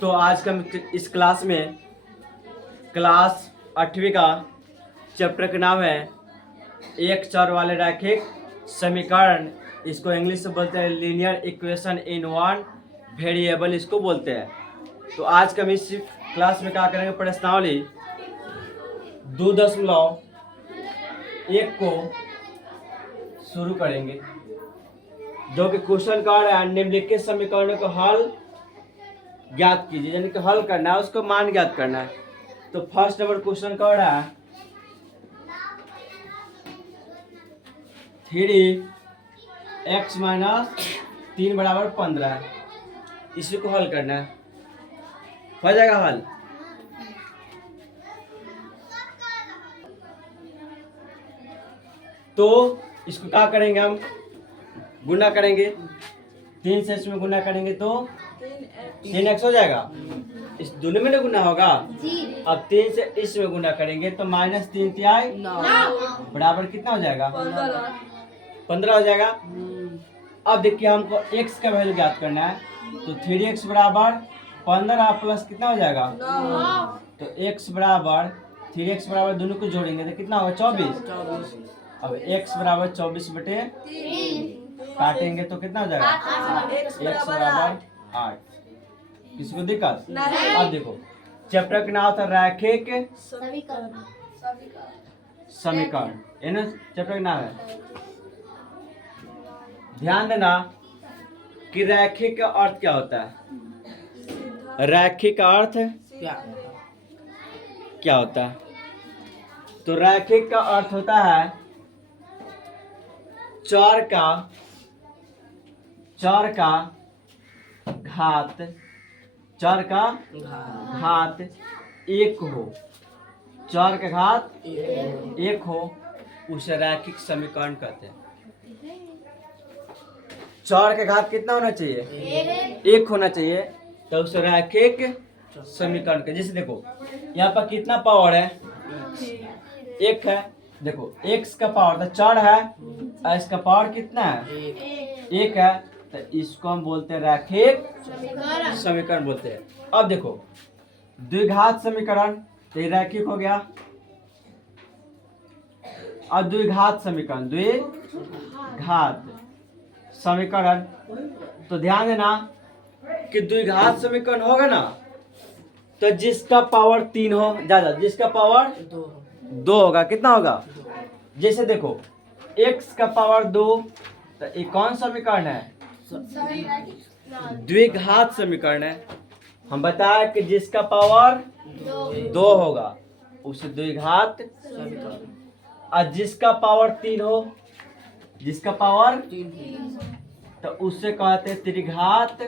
तो आज का इस क्लास में क्लास 8वीं का चैप्टर का नाम है एक चर वाले रैखिक समीकरण। इसको इंग्लिश में बोलते हैं linear equation in one variable, इसको बोलते हैं। तो आज का हम इस क्लास में क्या करेंगे, प्रश्नावली 2.1 को शुरू करेंगे, जो कि क्वेश्चन कार्ड है निम्नलिखित समीकरणों को हल ज्ञात कीजिए, यानी कि हल करना है, उसको मान ज्ञात करना है। तो फर्स्ट नंबर क्वेश्चन कार्ड है 3x - 3 = 15, इसी को हल करना है। हो जाएगा हल। तो इसको क्या करेंगे, हम गुना करेंगे, 3 से इसमें गुना करेंगे तो 3x हो जाएगा। इस दोनों में गुना होगा जी। अब 3 से इसमें गुना करेंगे तो -3 तिहाई बराबर कितना हो जाएगा, 15 हो जाएगा। अब देखिए हमको x का वैल्यू ज्ञात करना है, तो 3x बराबर 15 प्लस कितना हो जाएगा, तो x बराबर 3x बराबर दोनों को जोड़ेंगे तो कितना होगा, 24। अब x बराबर 24 बटे काटेंगे तो कितना हो जाएगा, x बराबर 8। किसी को दिक्कत? अब देखो चैप्टर का नाम था रैखिक समीकरण, है ना, चैप्टर का नाम है। ध्यान देना कि रैखिक का अर्थ क्या होता है। रैखिक का अर्थ क्या होता है, तो रैखिक का अर्थ होता है चर का घात एक हो, चर का घात एक हो, उसे रैखिक समीकरण कहते हैं। चर का घात कितना होना चाहिए, एक होना चाहिए, तो उसे रैखिक समीकरण के। जैसे देखो यहाँ पर कितना पावर है, एक है। देखो x का पावर तो 4 है और इसका पावर कितना है, एक है, तो इसको हम बोलते हैं रैखिक समीकरण बोलते हैं। अब देखो द्विघात समीकरण, तो ये रैखिक हो गया। अब द्विघात समीकरण, द्विघात समीकरण, तो ध्यान देना कि द्विघात समीकरण होगा ना, तो जिसका पावर 3 हो ज्यादा, जिसका पावर 2 होगा, कितना होगा। जैसे देखो x का पावर 2, तो ये कौन समीकरण है, द्विघात समीकरण है। हम बताया कि जिसका पावर 2 होगा उसे द्विघात समीकरण, और जिसका पावर 3 हो, जिसका पावर 3 तो उससे कहते हैं त्रिघात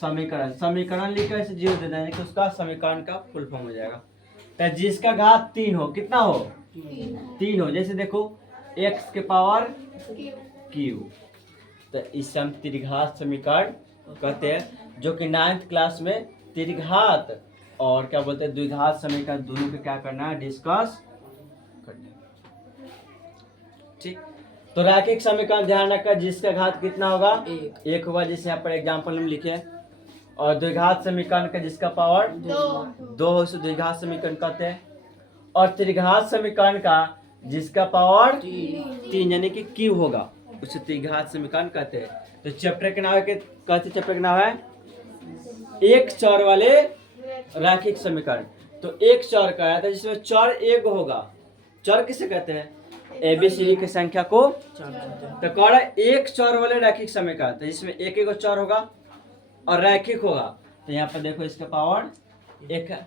समीकरण। समीकरण लिखकर इसे 0 दे देंगे तो उसका समीकरण का फुल फॉर्म हो जाएगा। तो जिसका घात 3 हो, कितना हो, 3 हो। जैसे देखो x के पावर q, तो इसे हम त्रिघात समीकरण कहते हैं, जो कि 9th क्लास में त्रिघात और क्या बोलते हैं द्विघात समीकरण दोनों को क्या करना है, डिस्कस करना है। ठीक, तो रैखिक समीकरण ध्यान रखकर जिसका घात कितना होगा, एक होगा, जैसे यहाँ पर एग्जाम्पल में लिखे। और द्विघात समीकरण का जिसका पावर 2 हो उसे द्विघात समीकरण कहते हैं। और त्रिघात समीकरण का जिसका पावर 3 यानी कि q होगा उसे त्रिघात समीकरण कहते हैं। तो चैप्टर का नाम है, कहते चैप्टर का नाम है एक चर वाले रैखिक समीकरण। तो एक चर का है, तो जिसमें चर एक होगा, चर किसे कहते हैं, ABCD की संख्या को। तो कह रहा है एक चर वाले रैखिक समीकरण, तो जिसमें एक एक चर होगा और रैखिक होगा। तो यहाँ पर देखो इसका पावर 1 है,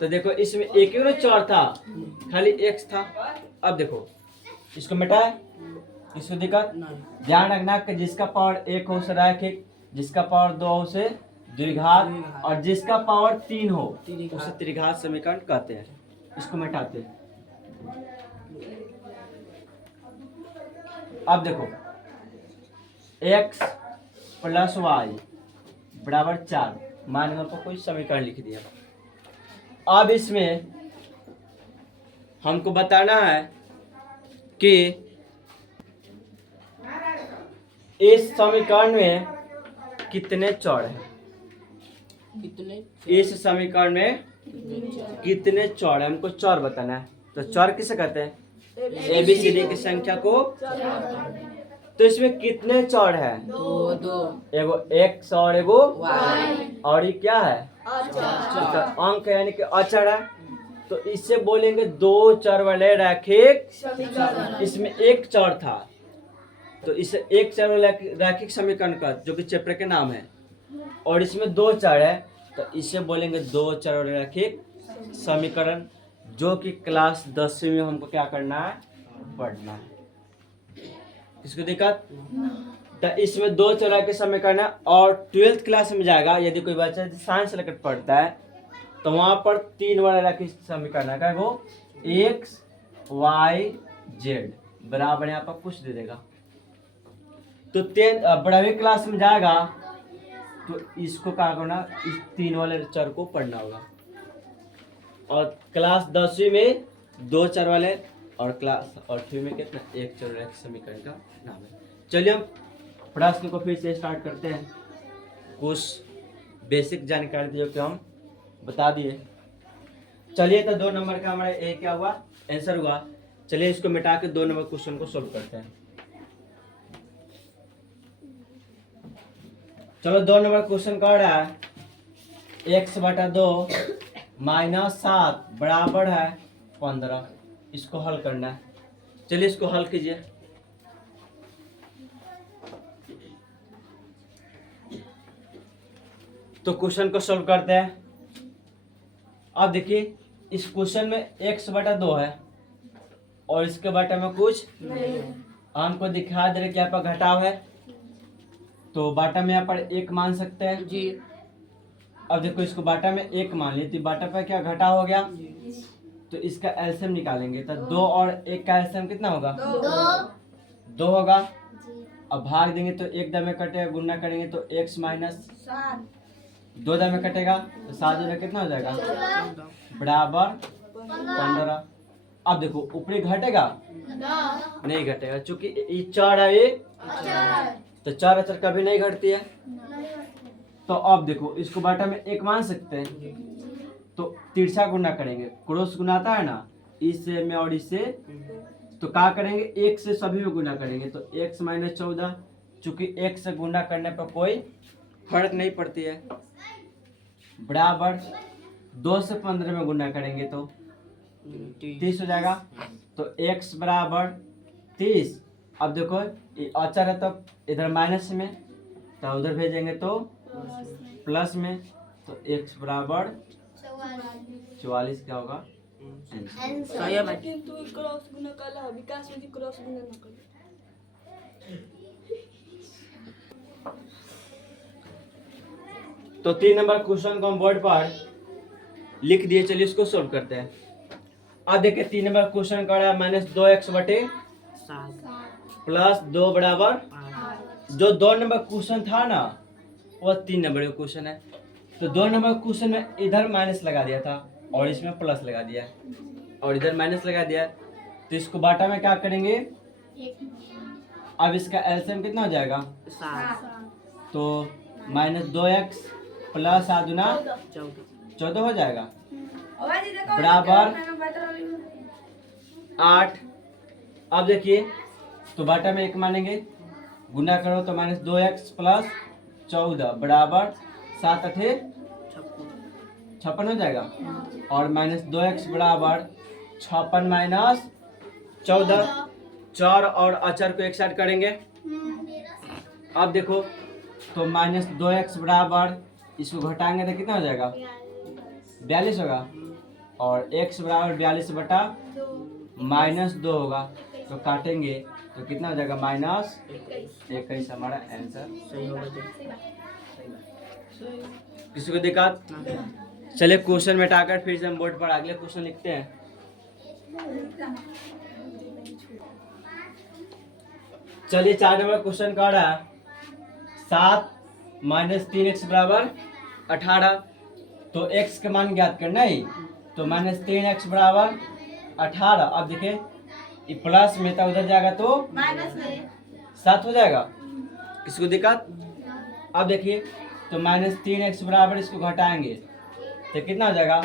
तो देखो इसमें एक ही चर था, खाली x था। अब देखो इसको मिटाए, इसको दिक्कत। ध्यान रखना कि जिसका पावर 1 हो उसे रैखिक, जिसका पावर 2 हो उसे द्विघात, और जिसका पावर 3 हो उसे त्रिघात समीकरण कहते हैं। इसको मिटाते हैं। अब देखो x + y = 4, मान लो कोई समीकरण लिख दिया। अब इसमें हमको बताना है कि इस समीकरण में कितने चर हैं। इस समीकरण में कितने चौड़ है, हमको चौड़ बताना है। तो चौड़ किसे कहते हैं? ABCD की संख्या को। तो इसमें कितने चौड़ है? एगो x और एगो y, और ये क्या है? अंक है, यानी कि अचर है। तो इससे बोलेंगे दो चर वाले रैखिक। इसमें एक चर था, तो इसे एक चर वाले रैखिक समीकरण का, जो कि चैप्टर के नाम है, और इसमें दो चर है, तो इसे बोलेंगे दो चर वाले रैखिक समीकरण, जो कि क्लास 10वीं में हमको क्या करना है? पढ़ना है। किसको दिक्कत? तो इसमें दो चर के समीकरण है, और 12th क्लास में जाएगा यदि कोई बच्चा साइंस लेकर पढ़ता है, तो वहां पर तीन वाला रैखिक समीकरण है, वो x y z बराबर यहाँ पर कुछ दे देगा। तो 12वीं क्लास में जाएगा तो इसको क्या करना? इस तीन वाले चर को पढ़ना होगा। और क्लास 10वीं में दो चर वाले, और क्लास 8वीं में कितना? एक चर वाले समीकरण का नाम है। चलिए हम प्रश्न को फिर से स्टार्ट करते हैं। कुछ बेसिक जानकारी जो कि हम बता दिए। चलिए, तो 2 नंबर का हमारा ए क्या हुआ? आंसर हुआ। चलिए इसको मिटा के 2 नंबर क्वेश्चन को सोल्व करते हैं। चलो 2 नंबर क्वेश्चन कर रहा है x/2 - 7 बराबर है 15। इसको हल करना है। चलिए इसको हल कीजिए। तो क्वेश्चन को सोल्व करते हैं। अब देखिए, इस क्वेश्चन में x/2 है और इसके बटा में कुछ नहीं। हमको दिखा दे रहे कि यहाँ पर घटाव है, तो बाटा में यहाँ पर 1 मान सकते हैं जी। अब देखो, इसको बाटा में 1 मान लिए, तो बाटा पर क्या घटाव हो गया? तो इसका एलसीएम निकालेंगे, तो 2 और 1 का एलसीएम कितना होगा? 2 होगा। अब भाग देंगे तो 1 दाएं में कटेगा, गुणा करेंगे तो x - 7, 2 दाएं में कटेगा तो 7 में कितना हो जाएगा? बराबर 15। अब देखो, ऊपरी घटेगा? नहीं घटेगा, चूंकि ये 4 है, ये तो 4 अचर कभी नहीं घटती है। तो अब देखो, इसको बाटा में 1 मान सकते हैं, तो तिरछा गुना करेंगे, क्रॉस गुना आता है ना, इससे में और इससे, तो क्या करेंगे? 1 से सभी में गुना करेंगे, तो x - 14, चूंकि 1 से गुना करने पर कोई फर्क नहीं पड़ती है, बराबर 2 से 15 में गुना करेंगे तो 30 हो जाएगा। तो x बराबर 30। अब देखो, ये अचर है, तो इधर माइनस में, तो उधर भेजेंगे तो प्लस में, तो x बराबर 44 क्या होगा? तो 3 नंबर क्वेश्चन को हम बोर्ड पर लिख दिए। चलिए इसको सोल्व करते हैं। अब देखिए, 3 नंबर क्वेश्चन का है -2x/7 प्लस 2 बराबर। जो 2 नंबर क्वेश्चन था ना, वो 3 नंबर का क्वेश्चन है। तो 2 नंबर क्वेश्चन में इधर माइनस लगा दिया था और इसमें प्लस लगा दिया, और इधर माइनस लगा दिया। तो इसको बाटा में क्या करेंगे? अब इसका एलसीएम कितना हो जाएगा? 7। तो -2x प्लस 7 गुना 14 हो जाएगा, बराबर 8। अब देखिए, तो बाटा में 1 मानेंगे, गुना करो तो -2x प्लस 14 बराबर 7 8 56 हो जाएगा, और -2x बराबर 56 - 14। 4 और अचर को एक साइड करेंगे। अब देखो, तो -2x बराबर, इसको घटाएंगे तो कितना हो जाएगा? 42 होगा, और x बराबर 42 बटा -2 होगा, तो काटेंगे तो कितना हो जाएगा? -21 हमारा आंसर सही होगा। किसी को दिक्कत? चलिए क्वेश्चन मिटाकर फिर से हम बोर्ड पर अगले क्वेश्चन लिखते हैं। चलिए 4 नंबर क्वेश्चन का रहा है 7 - 3x बराबर 18। तो x का मान ज्ञात करना है, तो -3x बराबर 18। अब देखिए, ये प्लस में था, उधर जाएगा तो माइनस में 7 हो जाएगा। किसको दिक्कत? अब देखिए, तो -3x बराबर इसको घटाएंगे तो कितना हो जाएगा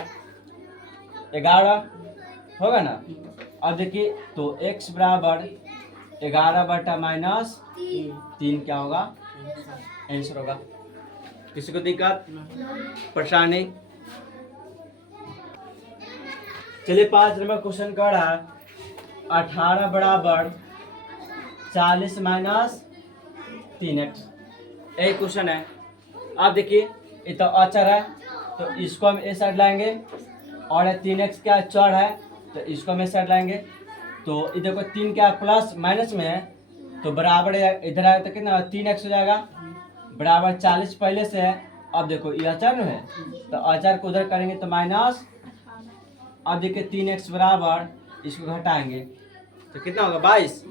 11 होगा ना। अब देखिए तो x बराबर 11/-3 क्या होगा आंसर होगा। किसी को दिक्कत परेशानी? चलिए 5 नंबर क्वेश्चन कर रहा है 18 बराबर 40 - 3x। यही क्वेश्चन है। अब देखिए ये तो अचर है तो इसको हम ए साइड लाएंगे और 3x क्या चर है तो इसको हम ए साइड लाएंगे। तो ये देखो 3 क्या प्लस माइनस में है तो बराबर इधर आएगा तो कितना 3x हो जाएगा बराबर 40 पहले से है। अब देखो ये अचर है तो अचर को उधर करेंगे तो माइनस। अब देखिए 3x बराबर इसको घटाएंगे तो कितना होगा 22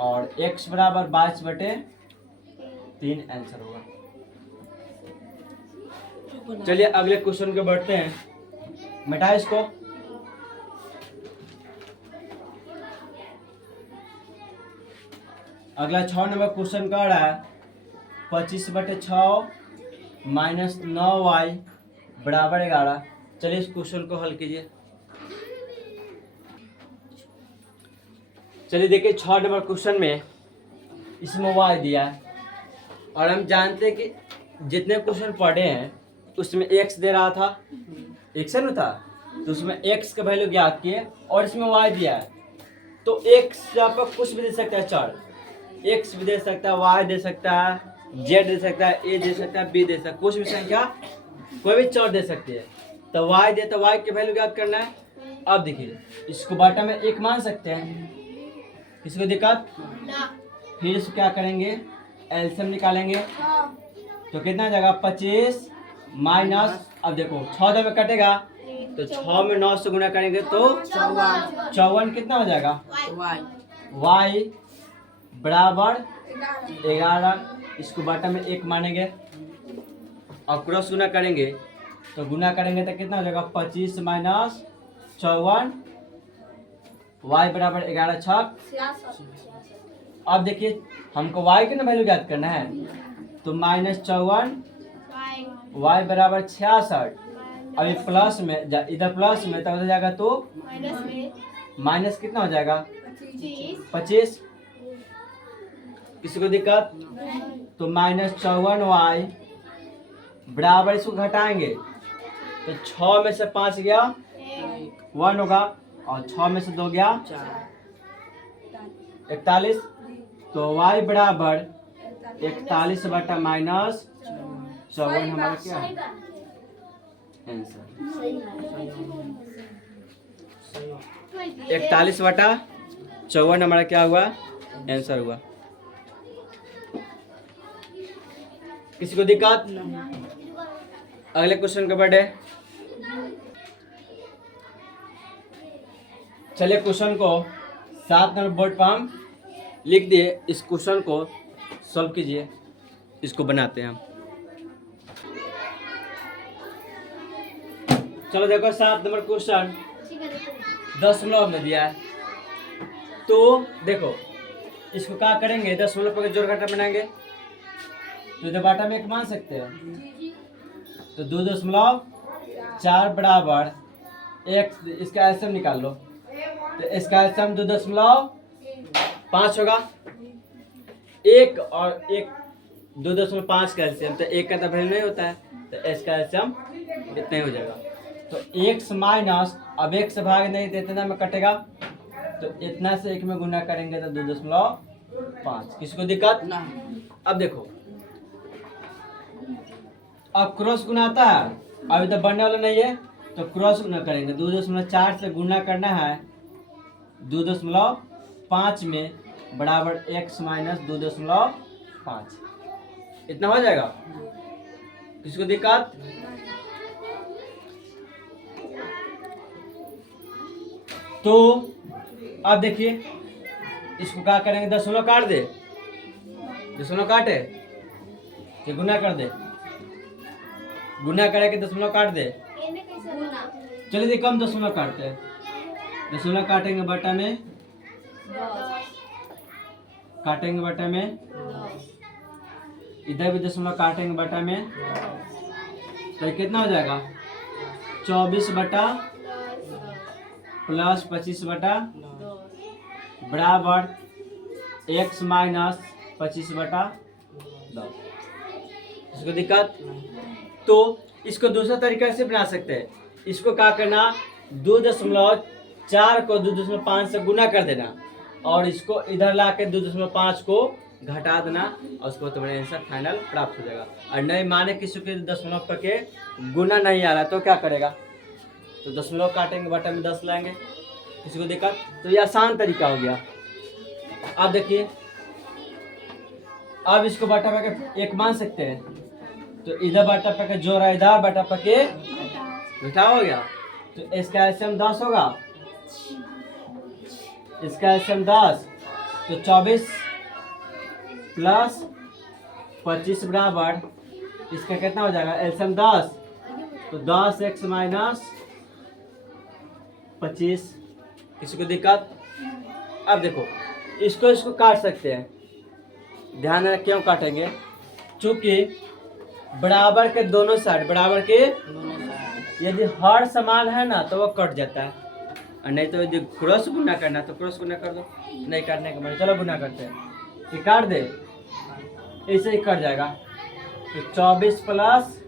और x बराबर 22/3 आंसर होगा। चलिए अगले क्वेश्चन के बढ़ते हैं। मिटा इसको। अगला 6 नंबर क्वेश्चन का रहा है 25/6 - 9y बराबर 11। चलिए इस क्वेश्चन को हल कीजिए। चलिए देखिए 6 नंबर क्वेश्चन में इसमें y दिया है और हम जानते हैं कि जितने क्वेश्चन पढ़े हैं उसमें x दे रहा था x है ना था तो उसमें x का वैल्यू ज्ञात किए और इसमें y दिया है तो x आपका कुछ भी दे सकता है चर x भी दे सकता है y दे सकता है z दे सकता है a दे सकता है b दे सकता है कुछ भी संख्या कोई भी चर दे सकती है। तो y दे तो y के वैल्यू ज्ञात करना है। अब देखिए इसको बाटा में 1 मान सकते हैं किसी को दिक्कत फिर इसको क्या करेंगे एलसीएम निकालेंगे तो कितना जाएगा 25 माइनस। अब देखो 6 में कटेगा तो 6 में 9 से गुना करेंगे तो 54 कितना हो जाएगा y बराबर 11। इसको बाटा में 1 मानेंगे और क्रॉस गुना करेंगे तो गुना करेंगे तो कितना हो जाएगा 25 माइनस 54 y बराबर 11 छक। अब देखिए हमको y के ना वैल्यू ज्ञात करना है तो -54 y बराबर 66। अभी प्लस में इधर प्लस में तब हो जाएगा तो माइनस कितना हो जाएगा 25। किसी को दिक्कत तो -54y बराबर इसको घटाएंगे तो 6 में से 5 गया 1 होगा और 6 में से 2 गया 41। तो y बराबर 41/-54 हमारा क्या है आंसर 41/54 हमारा क्या हुआ आंसर हुआ। किसी को दिक्कत? अगले क्वेश्चन का बढ़े। चलिए क्वेश्चन को 7 नंबर बोर्ड पर हम लिख दिए। इस क्वेश्चन को सॉल्व कीजिए। इसको बनाते हैं हम। चलो देखो 7 नंबर क्वेश्चन 10 में दिया है तो देखो इसको क्या करेंगे 10 पर जोड़ घटा बनाएंगे तो इधर बाटा में 1 मान सकते हैं तो 2.4 बराबर x इसका एलसीएम निकाल लो तो इसका एलसीएम 2.5 होगा 1 और 1 2.5 का एलसीएम तो 1 का तो वैल्यू नहीं होता है तो इसका एलसीएम इतना ही हो जाएगा। तो x माइनस अब 1 से भाग नहीं देते ना में कटेगा तो इतना से 1 में गुना करेंगे तो 2.5। किसको दिक्कत? अब देखो अब क्रॉस गुना आता है अभी तो बढ़ने वाला नहीं है तो क्रॉस गुना करेंगे 2.4 से गुना करना है 2.5 में बराबर x माइनस 2.5 इतना हो जाएगा। किसको दिक्कत? तो अब देखिए इसको क्या करेंगे 10 काट दे 10 काटे कि गुना कर दे गुना करेंगे 10 काट दे चलिए देखो हम 10 काटते हैं 10 काटेंगे बटा में इधर भी दशमलव काटेंगे बटा में, तो कितना हो जाएगा 24 बटा प्लस 25 बटा बराबर x माइनस 25 बटा 10। इसको दिक्कत, तो इसको दूसरा तरीका से बना सकते हैं। इसको क्या करना, 2.4 को 2.5 से गुना कर देना और इसको इधर ला के 2.5 को घटा देना और उसको तुम्हारा आंसर फाइनल प्राप्त हो जाएगा। और नहीं माने किसी के दशमलव पर के गुना नहीं आ रहा तो क्या करेगा, तो दशमलव काटेंगे बटा में 10 लाएंगे, किसी को दिक्कत। तो ये आसान तरीका हो गया। अब देखिए, अब इसको बटा पे एक मान सकते हैं, तो इधर बटा पे के जोड़ा इधर बटा पे के घटा हो गया, तो इसका एलसीएम 10 होगा, इसका एलसीएम 10, तो 24 प्लस 25 बराबर इसका कितना हो जाएगा एलसीएम 10, तो 10x माइनस 25। किसी को दिक्कत। अब देखो इसको काट सकते हैं, ध्यान रख क्यों काटेंगे, चूंकि बराबर के दोनों साइड, बराबर के यदि हर समान है ना तो वो कट जाता है, और नहीं तो यदि क्रॉस गुना करना तो क्रॉस गुना कर दो, नहीं काटने के बाद चलो गुना करते हैं, ये काट दे ऐसे ही कट जाएगा। तो 24 प्लस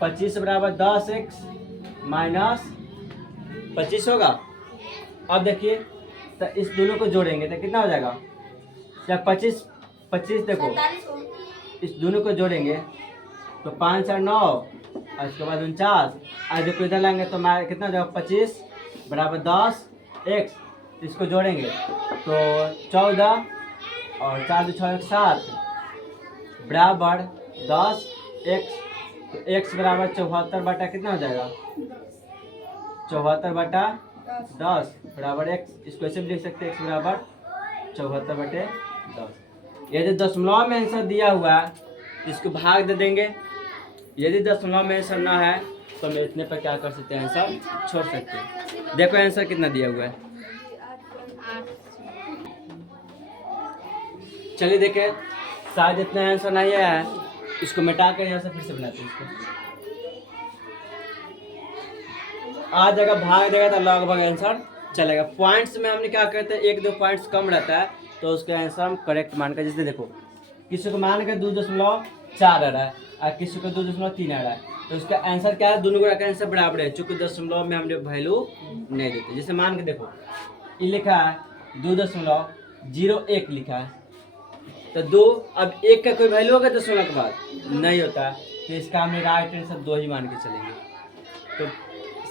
25 बराबर 10x माइनस 25 होगा। अब देखिए, तो इस दोनों को जोड़ेंगे तो कितना हो जाएगा, जब 25 देखो इस दोनों को जोड़ेंगे तो 5 और 9 और इसके बाद 49, और देखो इधर लाएंगे तो कितना हो जाएगा 25 बराबर 10x, इसको जोड़ेंगे तो 14 और 4 6 7 बराबर 10x, तो x बराबर 74 बटा कितना हो जाएगा 74 बटा 10 बराबर x, इसको ऐसे भी लिख सकते हैं x बराबर 74 बटे 10। यदि दशमलव में आंसर दिया हुआ है इसको भाग दे देंगे, यदि दशमलव में आंसर ना है तो हम इतने पर क्या कर सकते हैं, आंसर छोड़ सकते हैं। देखो आंसर कितना दिया हुआ है, चलिए देखें, शायद इतना आंसर नहीं आया है, इसको मिटा कर यहाँ से फिर से बनाते हैं। इसको आ जाएगा, भाग देगा तो लगभग आंसर चलेगा। पॉइंट्स में हमने क्या करते हैं, 1-2 पॉइंट्स कम रहता है तो उसका आंसर हम करेक्ट मान कर, जैसे देखो किसी को मान कर 2.4 आ रहा है और किसी को 2.3 आ रहा है, तो उसका आंसर क्या है, दोनों का आंसर बराबर है, चूंकि दशमलव में हमने वैल्यू नहीं देते। जैसे मान के देखो ये लिखा है 2.01 लिखा है, तो 2, अब 1 का कोई वैल्यू होगा दशमलव के बाद नहीं होता, तो इसका हमने राइट आंसर 2 ही मान के चलेंगे। तो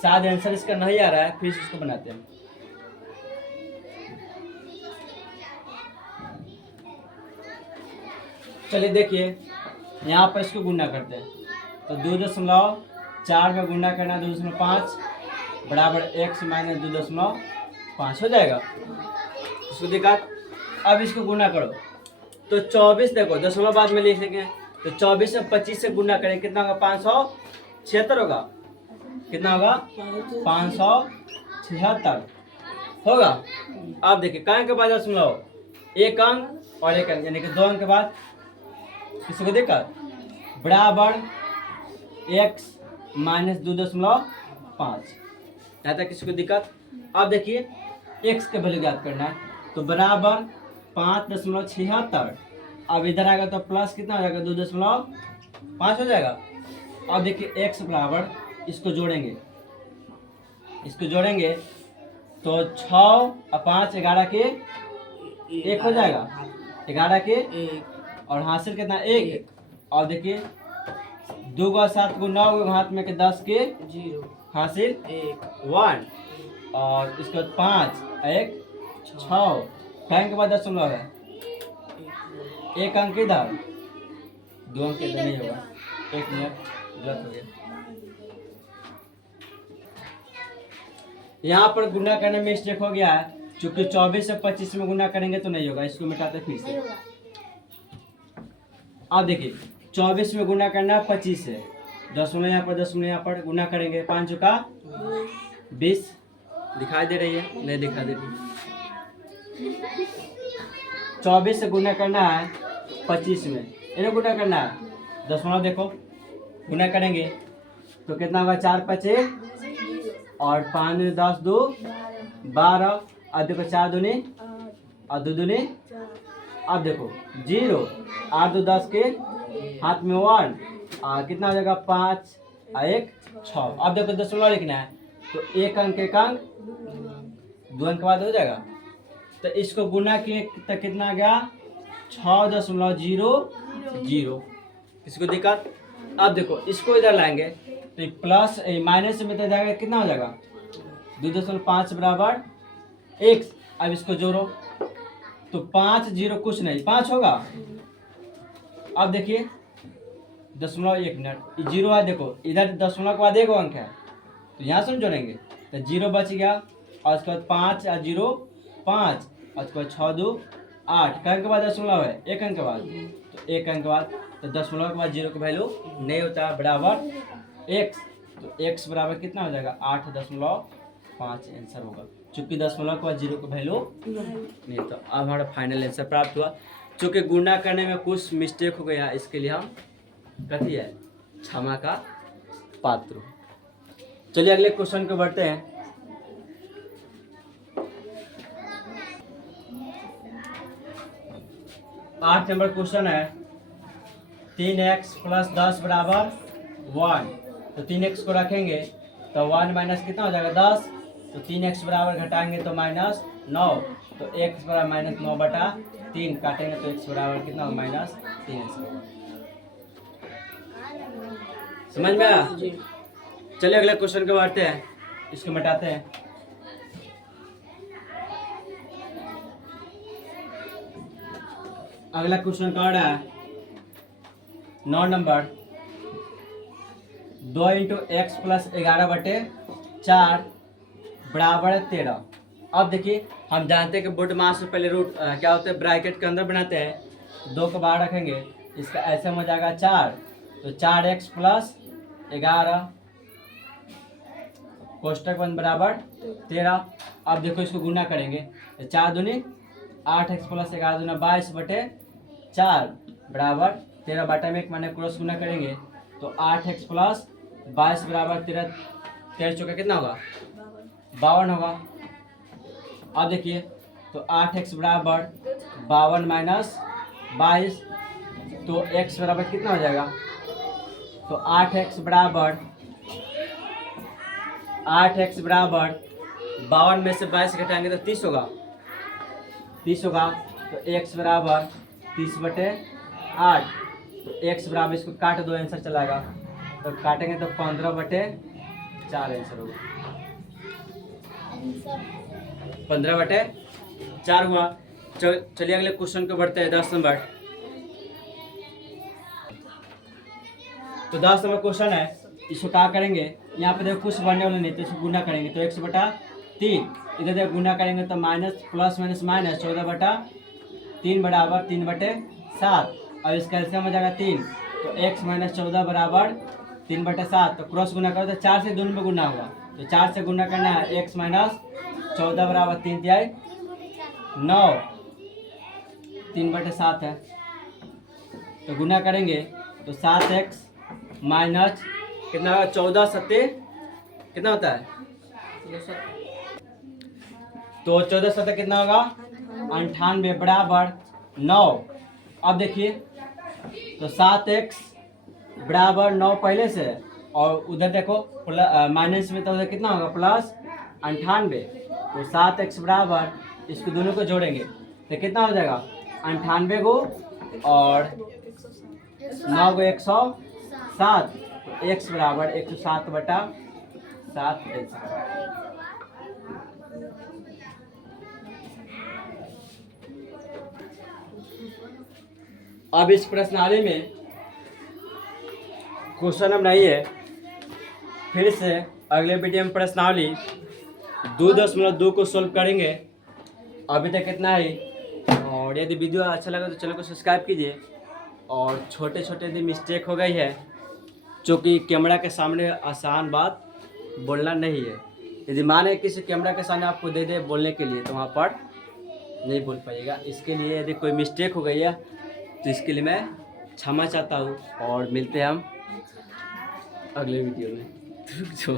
शायद आंसर इसका नहीं आ रहा है, फिर इसको बनाते हैं। चलिए देखिए, यहाँ पर इसको गुना करते हैं, तो 2.4 में गुना करना 2.5 बराबर x माइनस 2.5 हो जाएगा। इसको देखा, अब इसको गुना करो तो 24, देखो दशमलव बाद में लिख लेंगे, तो 24 में 25 से गुना करें कितना होगा 576 होगा, कितना होगा 576 होगा। अब देखिए कहाँ के बाद दशमलव, 1 अंक और 1 अंक यानी कि 2 अंक के बाद इसको देखा बराबर x माइनस 2.5, यहाँ तक किसी को दिक्कत। अब देखिए x के वैल्यू ज्ञात करना है, तो बराबर 5.76, अब इधर आएगा तो प्लस कितना हो जाएगा 2.5 हो जाएगा। अब देखिए x बराबर, इसको जोड़ेंगे, तो 6 और 5 11 के 1 हो जाएगा, 11 के 1 और हासिल कितना 1, और देखिए 2 × 7 × 9 हाथ में के 10 के 0 हासिल 1, और इसके बाद 5 1 6 टाइम के बाद दशमलव है, 1 अंक इधर 2 अंक इधर नहीं होगा, 1 मिनट गलत हो गया। यहाँ पर गुना करने में मिस्टेक हो गया है, चूंकि 24 से 25 में गुना करेंगे तो नहीं होगा, इसको मिटाते फिर से। अब देखिए 24 में गुना करना 25 से, दशमलव यहाँ पर गुना करेंगे, 5 का 20 दिखाई दे रही है, नहीं दिखा दे रही। 24 से गुना करना है 25 में, इन्हें गुना करना है। दशमलव देखो गुना करेंगे तो कितना होगा, 4 5 और 5 10 2 12। अब देखो 4 दूनी और 2 दूनी, अब देखो 0 8 2 10 के हाथ में 1 और कितना हो जाएगा 5 और 1 6। अब देखो दशमलव लिखना है तो एक अंक 2 अंक के बाद हो जाएगा। तो इसको गुना किए तो कितना आ गया 6.00। किसको दिक्कत। अब देखो इसको इधर लाएंगे तो प्लस माइनस में तो जाएगा, कितना हो जाएगा 2.5 बराबर x। अब इसको जोड़ो तो 5 0 कुछ नहीं 5 होगा। अब देखिए 0.1 जीरो है, देखो इधर दशमलव के बाद 1 अंक है तो यहाँ से हम जोड़ेंगे तो 0 बच गया और उसके बाद 5 और 0 5 और उसके बाद 6 2 8 का अंक के बाद दशमलव है 1 अंक के बाद, तो 1 अंक के बाद तो दशमलव के बाद 0 का वैल्यू नहीं होता है बराबर x। तो x बराबर कितना हो जाएगा 8.5 आंसर होगा, चूंकि दशमलव के बाद 0 का वैल्यू नहीं। तो अब हमारा फाइनल आंसर प्राप्त हुआ। चूंकि गुणा करने में कुछ मिस्टेक हो गया इसके लिए हम कथी है क्षमा का पात्र। चलिए अगले क्वेश्चन को बढ़ते हैं। आठ नंबर क्वेश्चन है 3x + 10 बराबर 1। तो 3x को रखेंगे तो 1 माइनस कितना हो जाएगा 10। तो 3x बराबर घटाएंगे तो -9। तो x बराबर -9/3 काटेंगे तो x बराबर कितना होगा -3। समझ में आया। चलिए अगले क्वेश्चन को बढ़ते हैं, इसको मिटाते हैं। अगला क्वेश्चन कौन है 9 नंबर 2 × x + 11/4 बराबर 13। अब देखिए हम जानते हैं कि बोर्ड मास से पहले रूट क्या होता है ब्रैकेट के अंदर बनाते हैं, 2 को बाहर रखेंगे इसका ऐसे हो जाएगा 4। तो 4x + 11 कोष्टक बंद बराबर 13। अब देखो इसको गुना करेंगे तो 4 दूनी 8x + 11 दूना 22/4 बराबर 13/1 माने क्रॉस गुना करेंगे तो 8x + 22 बराबर 13। 13 चौका कितना होगा 52 होगा। अब देखिए तो 8x बराबर 52 - 22 तो x बराबर कितना हो जाएगा। तो 8x बराबर 52 में से 22 घटाएंगे तो 30 होगा। 30 होगा तो x बराबर 30/8। तो x बराबर इसको काट दो आंसर चलाएगा तो काटेंगे तो 15/4 आंसर होगा। 15/4 हुआ। चलिए अगले क्वेश्चन को बढ़ते हैं 10 नंबर। तो 10 नंबर क्वेश्चन है, इसको क्या करेंगे यहाँ पे देखो कुछ बढ़ने वाला नहीं तो इसको गुना करेंगे तो 1/3। इधर देखो गुना करेंगे तो -+ 14/3 बराबर 3/7। अब इसका एलसीएम हो जाएगा 3 तो x - 14 बराबर 3/7। तो क्रॉस गुना करो तो 4 से दोनों में गुना हुआ तो 4 से गुना करना है x - 14 बराबर 3 × 9 3/7 है। तो गुना करेंगे तो 7x माइनस कितना होगा 14 सत्ते कितना होता है तो 14 सत्ते कितना होगा 98 बराबर 9। अब देखिए तो 7x बराबर 9 पहले से और उधर देखो माइनस में तो उधर कितना होगा +98। तो 7x बराबर इसको दोनों को जोड़ेंगे तो कितना हो जाएगा 98 को और 9 को 107। तो x बराबर 107/7 अब इस प्रश्नावली में क्वेश्चन अब नहीं है, फिर से अगले वीडियो में प्रश्नावली 2.2 को सोल्व करेंगे। अभी तक कितना ही, और यदि वीडियो अच्छा लगा तो चैनल को सब्सक्राइब कीजिए। और छोटे छोटे यदि मिस्टेक हो गई है क्योंकि कैमरा के सामने आसान बात बोलना नहीं है, यदि माने किसी कैमरा के सामने आपको दे दे बोलने के लिए तो वहाँ पर नहीं बोल पाइएगा। इसके लिए यदि कोई मिस्टेक हो गई है तो इसके लिए मैं क्षमा चाहता हूँ और मिलते हैं हम अगले वीडियो में। रुक जाओ।